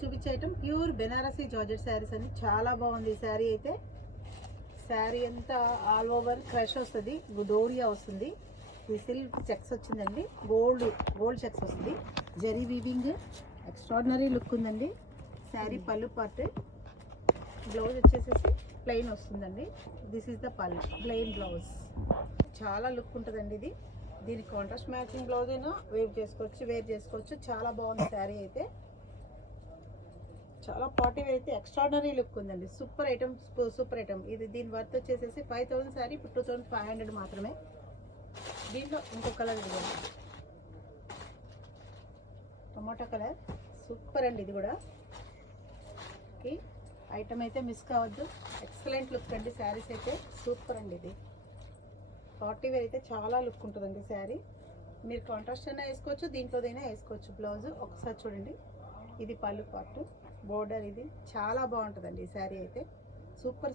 చూపించే item pure Banarasi georgette saris అండి. చాలా బాగుంది ఈ శారీ అయితే. శారీ అంతా ఆల్ ఓవర్ క్రష్ వస్తుంది, డోరియా వస్తుంది, ఈ సిల్క్ చెక్స్ వచ్చిందండి, గోల్డ్ చెక్స్ వస్తుంది, జరీ వీవింగ్, ఎక్స్ట్రాడినరీ లుక్ ఉందండి. శారీ పళ్ళు పార్ట్, బ్లౌజ్ వచ్చేసేసి ప్లెయిన్ వస్తుందండి. దిస్ ఈస్ ద పళ్ళు, ప్లెయిన్ బ్లౌజ్. చాలా లుక్ ఉంటుందండి ఇది. దీనికి కాంట్రాస్ట్ మ్యాచింగ్ బ్లౌజ్ అయినా వేర్ చేసుకోవచ్చు. చాలా బాగుంది శారీ అయితే. చాలా పార్టీ వేర్ అయితే ఎక్స్ట్రాడినరీ లుక్ ఉందండి. సూపర్ ఐటమ్ ఇది. దీని వర్త్ వచ్చేసేసి 5000 శారీ, 2500 మాత్రమే. దీంట్లో ఇంకో కలర్ ఇవ్వండి, టమాటా కలర్. సూపర్ అండి ఇది కూడా. ఓకే, ఐటమ్ అయితే మిస్ కావద్దు. ఎక్సలెంట్ లుక్ అండి శారీస్ అయితే. సూపర్ అండి ఇది. పార్టీ వేర్ అయితే చాలా లుక్ ఉంటుందండి శారీ. మీరు కాంట్రాస్ట్ అయినా వేసుకోవచ్చు, దీంట్లోదైనా వేసుకోవచ్చు. బ్లౌజ్ ఒకసారి చూడండి, ఇది పళ్ళు పార్ట్, బోర్డర్ ఇది. చాలా బాగుంటుందండి ఈ శారీ అయితే. సూపర్.